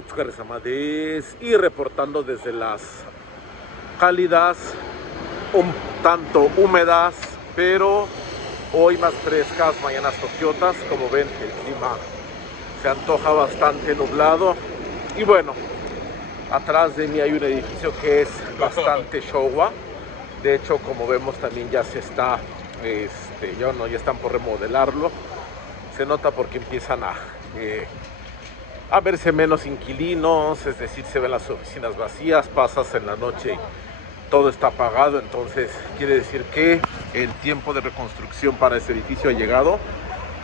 Otsukares Amadés, y reportando desde las cálidas, un tanto húmedas, pero hoy más frescas, mañanas tokiotas. Como ven, el clima se antoja bastante nublado. Y bueno, atrás de mí hay un edificio que es bastante Showa. De hecho, como vemos, también ya se está, ya están por remodelarlo. Se nota porque empiezan a verse menos inquilinos, es decir, se ven las oficinas vacías, pasas en la noche y todo está apagado. Entonces quiere decir que el tiempo de reconstrucción para ese edificio ha llegado.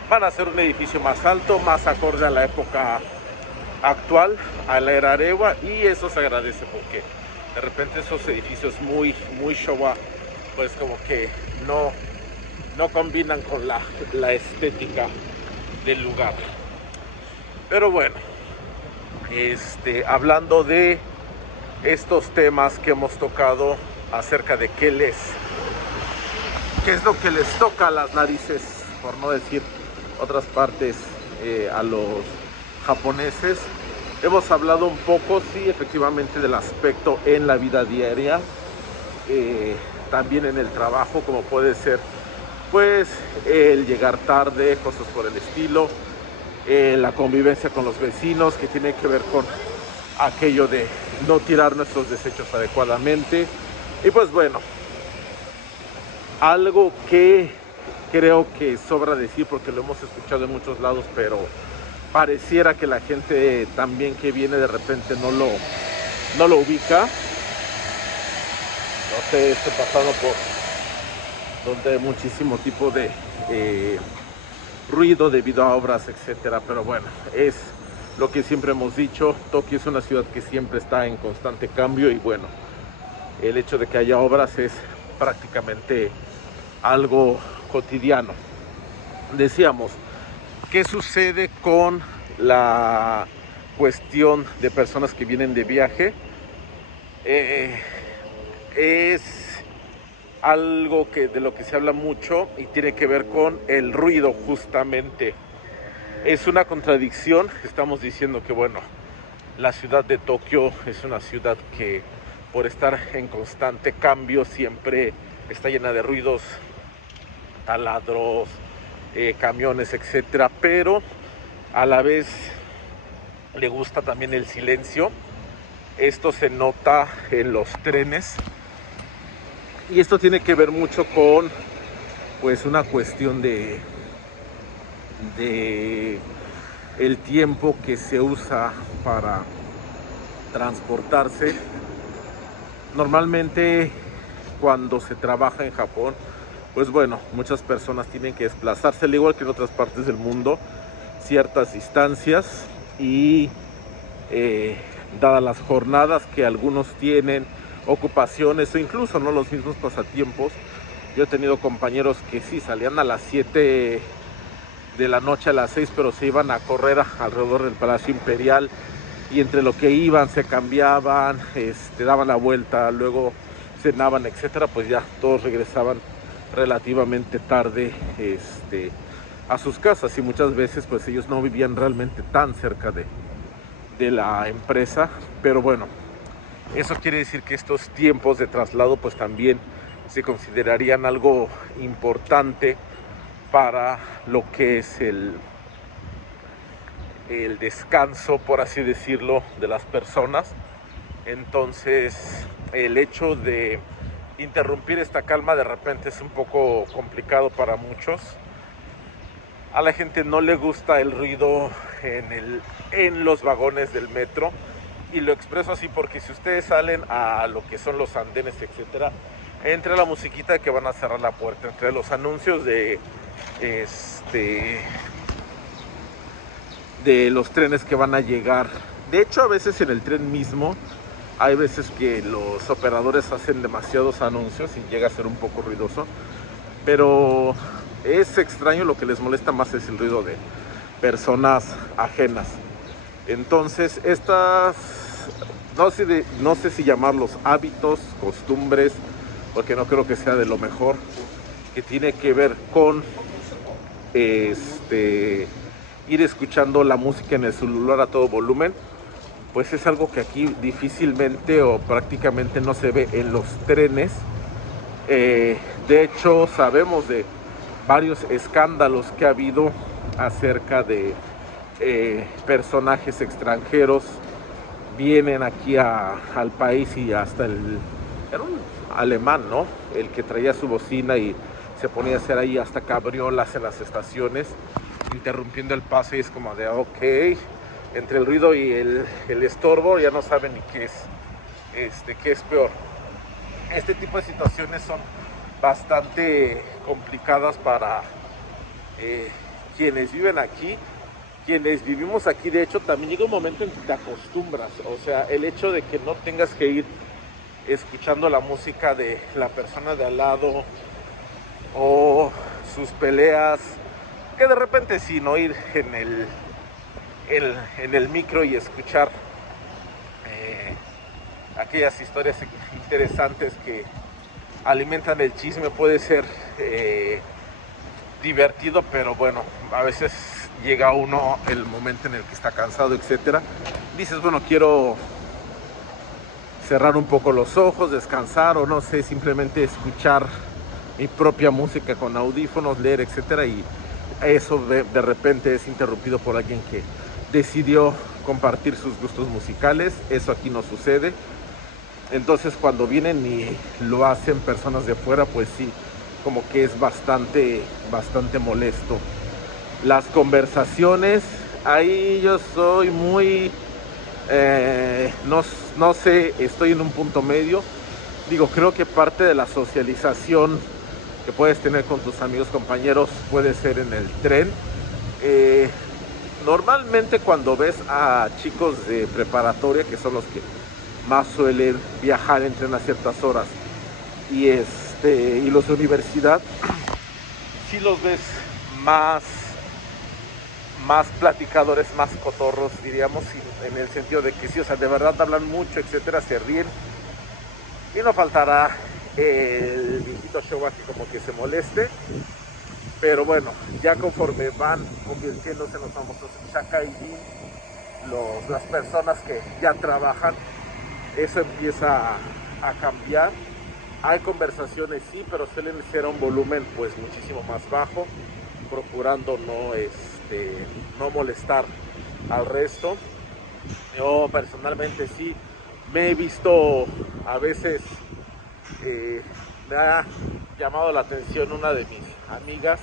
Van a hacer un edificio más alto, más acorde a la época actual, a la era Arewa, y eso se agradece porque de repente esos edificios muy Showa, pues como que no combinan con la estética del lugar. Pero bueno, hablando de estos temas que hemos tocado acerca de qué es lo que les toca a las narices, por no decir otras partes, a los japoneses. Hemos hablado un poco, sí, efectivamente, del aspecto en la vida diaria, también en el trabajo, como puede ser pues el llegar tarde, cosas por el estilo, la convivencia con los vecinos, que tiene que ver con aquello de no tirar nuestros desechos adecuadamente. Y pues bueno, algo que creo que sobra decir porque lo hemos escuchado en muchos lados, pero pareciera que la gente también que viene de repente no lo ubica. No sé, estoy pasando por donde hay muchísimo tipo de ruido debido a obras, etcétera. Pero bueno, es lo que siempre hemos dicho: Tokio es una ciudad que siempre está en constante cambio, y bueno, el hecho de que haya obras es prácticamente algo cotidiano. Decíamos, ¿qué sucede con la cuestión de personas que vienen de viaje? Es algo de lo que se habla mucho y tiene que ver con el ruido, justamente. Es una contradicción. Estamos diciendo que, bueno, la ciudad de Tokio es una ciudad que, por estar en constante cambio, siempre está llena de ruidos, taladros, camiones, etcétera, pero a la vez le gusta también el silencio. Esto se nota en los trenes, y esto tiene que ver mucho con pues una cuestión de el tiempo que se usa para transportarse. Normalmente, cuando se trabaja en Japón, pues bueno, muchas personas tienen que desplazarse, al igual que en otras partes del mundo, ciertas distancias, y dadas las jornadas que algunos tienen, ocupaciones o incluso no los mismos pasatiempos. Yo he tenido compañeros que sí salían a las 7 de la noche, a las 6, pero se iban a correr alrededor del Palacio Imperial, y entre lo que iban se cambiaban, daban la vuelta, luego cenaban, etcétera, pues ya todos regresaban relativamente tarde a sus casas, y muchas veces pues ellos no vivían realmente tan cerca de la empresa. Pero bueno, eso quiere decir que estos tiempos de traslado pues también se considerarían algo importante para lo que es el descanso, por así decirlo, de las personas. Entonces, el hecho de interrumpir esta calma de repente es un poco complicado para muchos. A la gente no le gusta el ruido en los vagones del metro, y lo expreso así porque si ustedes salen a lo que son los andenes, etcétera, entre la musiquita de que van a cerrar la puerta, entre los anuncios de los trenes que van a llegar. De hecho, a veces en el tren mismo hay veces que los operadores hacen demasiados anuncios y llega a ser un poco ruidoso, pero es extraño. Lo que les molesta más es el ruido de personas ajenas. Entonces, no sé si llamarlos hábitos, costumbres, porque no creo que sea de lo mejor, que tiene que ver con ir escuchando la música en el celular a todo volumen, pues es algo que aquí difícilmente o prácticamente no se ve en los trenes. De hecho, sabemos de varios escándalos que ha habido acerca de personajes extranjeros vienen aquí al país, y hasta era un alemán, ¿no? El que traía su bocina y se ponía a hacer ahí hasta cabriolas en las estaciones, interrumpiendo el paso, y es como de ok, entre el ruido y el estorbo ya no saben ni qué es peor. Este tipo de situaciones son bastante complicadas para quienes viven aquí. Quienes vivimos aquí, de hecho, también llega un momento en que te acostumbras. O sea, el hecho de que no tengas que ir escuchando la música de la persona de al lado o sus peleas, que de repente sí, no ir en el micro y escuchar aquellas historias interesantes que alimentan el chisme, puede ser divertido, pero bueno, a veces llega uno el momento en el que está cansado, etcétera. Dices, bueno, quiero cerrar un poco los ojos, descansar, o no sé, simplemente escuchar mi propia música con audífonos, leer, etcétera, y eso de repente es interrumpido por alguien que decidió compartir sus gustos musicales. Eso aquí no sucede. Entonces, cuando vienen y lo hacen personas de fuera, pues sí, como que es bastante molesto. Las conversaciones, ahí yo soy muy, no sé, estoy en un punto medio. Digo, creo que parte de la socialización que puedes tener con tus amigos, compañeros, puede ser en el tren. Normalmente cuando ves a chicos de preparatoria, que son los que más suelen viajar en tren a ciertas horas, y los de universidad, sí los ves más platicadores, más cotorros, diríamos, en el sentido de que sí, o sea, de verdad hablan mucho, etcétera, se ríen, y no faltará el viejito show aquí como que se moleste. Pero bueno, ya conforme van convirtiéndose en los famosos Shakaijin, las personas que ya trabajan, eso empieza a cambiar. Hay conversaciones, sí, pero suelen ser a un volumen pues muchísimo más bajo, procurando no molestar al resto. Yo personalmente sí me he visto a veces, me ha llamado la atención una de mis amigas,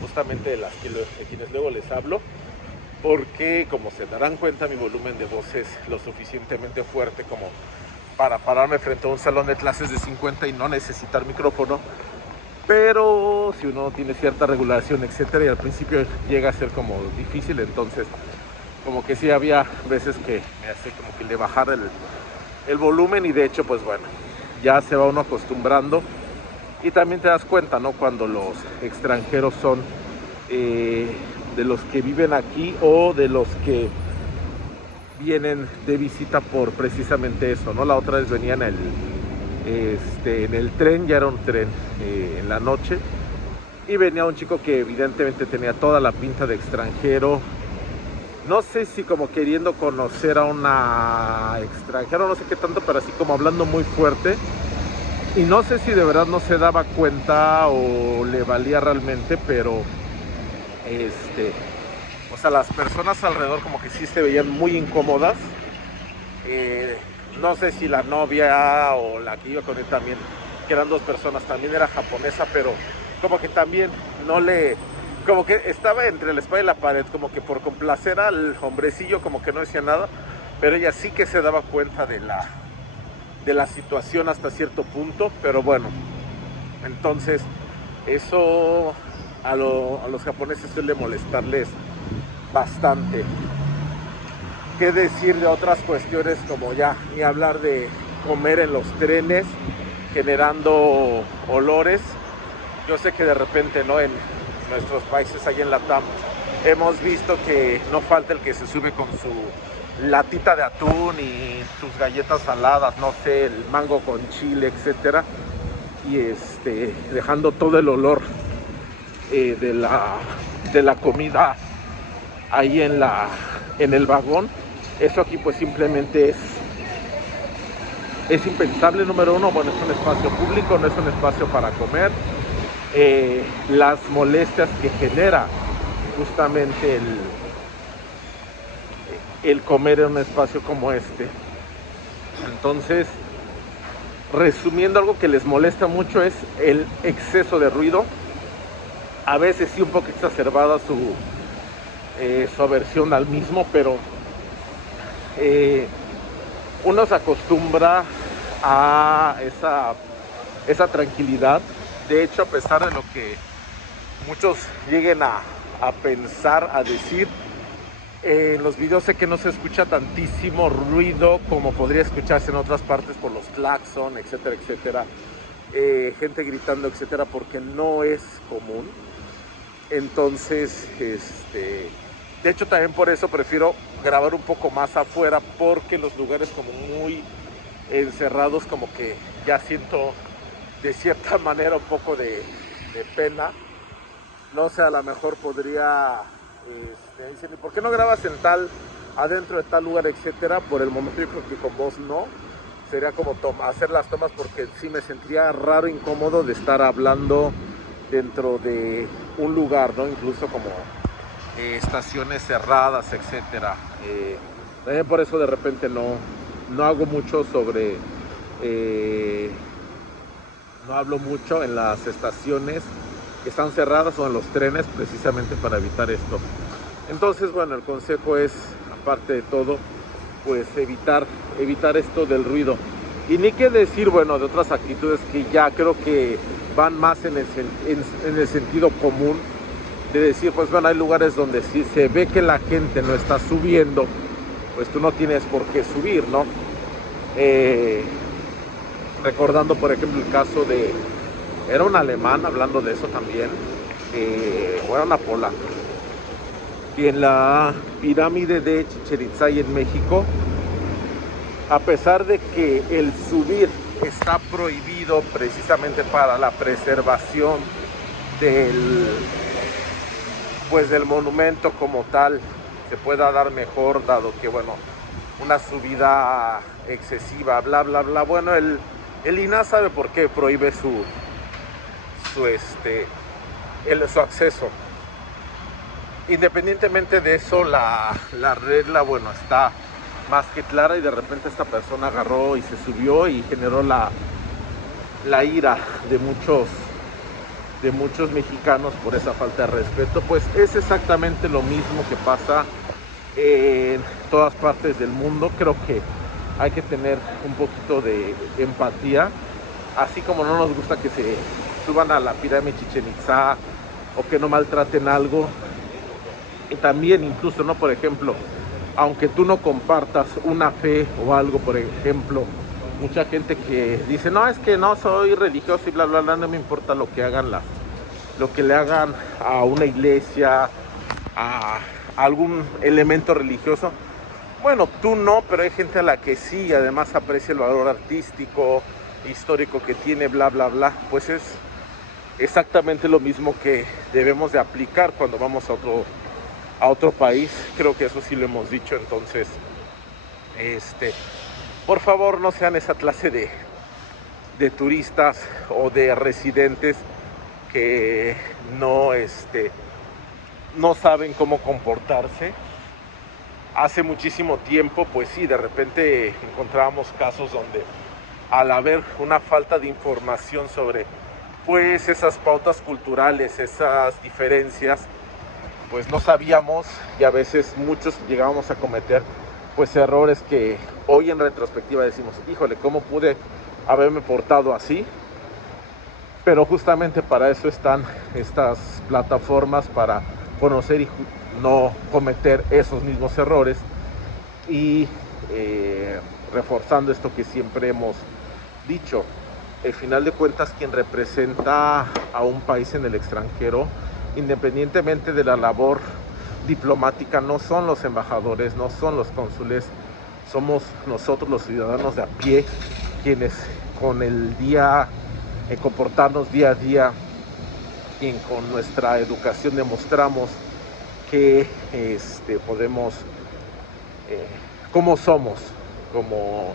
justamente de quienes luego les hablo, porque como se darán cuenta, mi volumen de voz es lo suficientemente fuerte como para pararme frente a un salón de clases de 50 y no necesitar micrófono. Pero si uno tiene cierta regulación, etcétera, y al principio llega a ser como difícil, entonces como que sí había veces que me hace como que le bajar el volumen, y de hecho pues bueno, ya se va uno acostumbrando. Y también te das cuenta, ¿no?, cuando los extranjeros son de los que viven aquí o de los que vienen de visita por precisamente eso, ¿no? La otra vez venían en el tren, ya era un tren en la noche, y venía un chico que evidentemente tenía toda la pinta de extranjero. No sé si como queriendo conocer a una extranjera, no sé qué tanto, pero así como hablando muy fuerte. Y no sé si de verdad no se daba cuenta o le valía realmente, pero o sea, las personas alrededor como que sí se veían muy incómodas. No sé si la novia o la que iba con él también, que eran dos personas, también era japonesa, pero como que también como que estaba entre la espada y la pared, como que por complacer al hombrecillo como que no decía nada, pero ella sí que se daba cuenta de la situación hasta cierto punto. Pero bueno, entonces eso a los japoneses suele molestarles bastante. Qué decir de otras cuestiones, como ya ni hablar de comer en los trenes generando olores. Yo sé que de repente, ¿no?, en nuestros países, allá en Latam, hemos visto que no falta el que se sube con su latita de atún y sus galletas saladas, no sé, el mango con chile, etcétera, y dejando todo el olor de la comida ahí en el vagón. Eso aquí pues simplemente es impensable. Número uno, bueno, es un espacio público, no es un espacio para comer. Las molestias que genera justamente el comer en un espacio como este. Entonces, resumiendo, algo que les molesta mucho es el exceso de ruido. A veces sí un poco exacerbada su aversión al mismo, pero uno se acostumbra a esa tranquilidad. De hecho, a pesar de lo que muchos lleguen a pensar, a decir, en los videos sé que no se escucha tantísimo ruido como podría escucharse en otras partes por los claxon, etcétera, etcétera. Gente gritando, etcétera, porque no es común. Entonces, de hecho también por eso prefiero grabar un poco más afuera, porque los lugares como muy encerrados como que ya siento de cierta manera un poco de pena. No sé, a lo mejor podría, dicen, ¿por qué no grabas en adentro de tal lugar, etcétera? Por el momento yo creo que con vos no. Sería como hacer las tomas, porque sí me sentiría raro, incómodo de estar hablando dentro de un lugar, ¿no? Incluso como estaciones cerradas, etcétera. También por eso de repente no hago mucho sobre, no hablo mucho en las estaciones que están cerradas o en los trenes, precisamente para evitar esto. Entonces, bueno, el consejo es, aparte de todo, pues evitar esto del ruido. Y ni qué decir, bueno, de otras actitudes que ya creo que van más en el sentido común, de decir, pues bueno, hay lugares donde si se ve que la gente no está subiendo, pues tú no tienes por qué subir, ¿no? Recordando, por ejemplo, el caso era un alemán, hablando de eso también, o era una polaca, que en la pirámide de Chichén Itzá en México, a pesar de que el subir está prohibido precisamente para la preservación del monumento como tal, se pueda dar mejor, dado que, bueno, una subida excesiva, bla, bla, bla. Bueno, el INAH sabe por qué prohíbe su acceso. Independientemente de eso, la regla, bueno, está más que clara, y de repente esta persona agarró y se subió y generó la ira de muchos mexicanos por esa falta de respeto. Pues es exactamente lo mismo que pasa en todas partes del mundo. Creo que hay que tener un poquito de empatía, así como no nos gusta que se suban a la pirámide Chichén Itzá o que no maltraten algo. Y también, incluso, no, por ejemplo, aunque tú no compartas una fe o algo, por ejemplo, mucha gente que dice, no, es que no soy religioso y bla, bla, bla, no me importa lo que hagan lo que le hagan a una iglesia, a algún elemento religioso. Bueno, tú no, pero hay gente a la que sí, además aprecia el valor artístico, histórico que tiene, bla, bla, bla. Pues es exactamente lo mismo que debemos de aplicar cuando vamos a otro país. Creo que eso sí lo hemos dicho. Entonces, por favor, no sean esa clase de turistas o de residentes que no saben cómo comportarse. Hace muchísimo tiempo, pues sí, de repente encontrábamos casos donde, al haber una falta de información sobre pues esas pautas culturales, esas diferencias, pues no sabíamos, y a veces muchos llegábamos a cometer pues errores que hoy en retrospectiva decimos, híjole, ¿cómo pude haberme portado así? Pero justamente para eso están estas plataformas, para conocer y no cometer esos mismos errores, y reforzando esto que siempre hemos dicho. Al final de cuentas, quien representa a un país en el extranjero, independientemente de la labor diplomática, no son los embajadores, no son los cónsules, somos nosotros, los ciudadanos de a pie, quienes con comportarnos día a día y con nuestra educación demostramos que podemos cómo somos como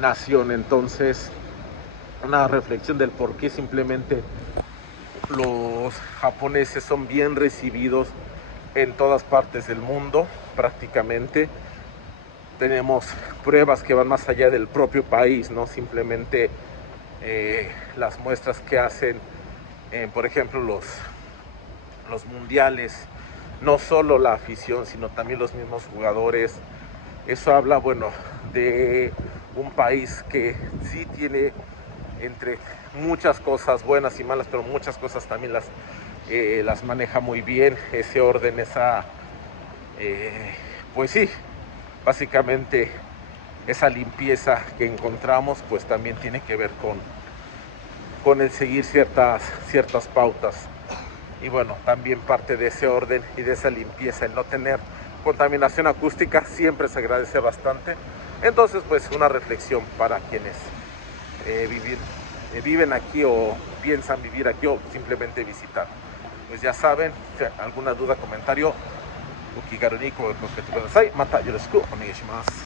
nación. Entonces, una reflexión del por qué simplemente los japoneses son bien recibidos en todas partes del mundo prácticamente. Tenemos pruebas que van más allá del propio país, no simplemente las muestras que hacen, por ejemplo, los mundiales, no solo la afición, sino también los mismos jugadores. Eso habla, bueno, de un país que sí tiene entre muchas cosas buenas y malas, pero muchas cosas también las maneja muy bien, ese orden, pues sí, básicamente esa limpieza que encontramos, pues también tiene que ver con el seguir ciertas pautas. Y bueno, también parte de ese orden y de esa limpieza, el no tener contaminación acústica, siempre se agradece bastante. Entonces, pues una reflexión para quienes viven aquí o piensan vivir aquí o simplemente visitar. Pues ya saben, alguna duda, comentario, Ukigaru ni koe koke kudasai. Mata yoroshiku onegai shimasu.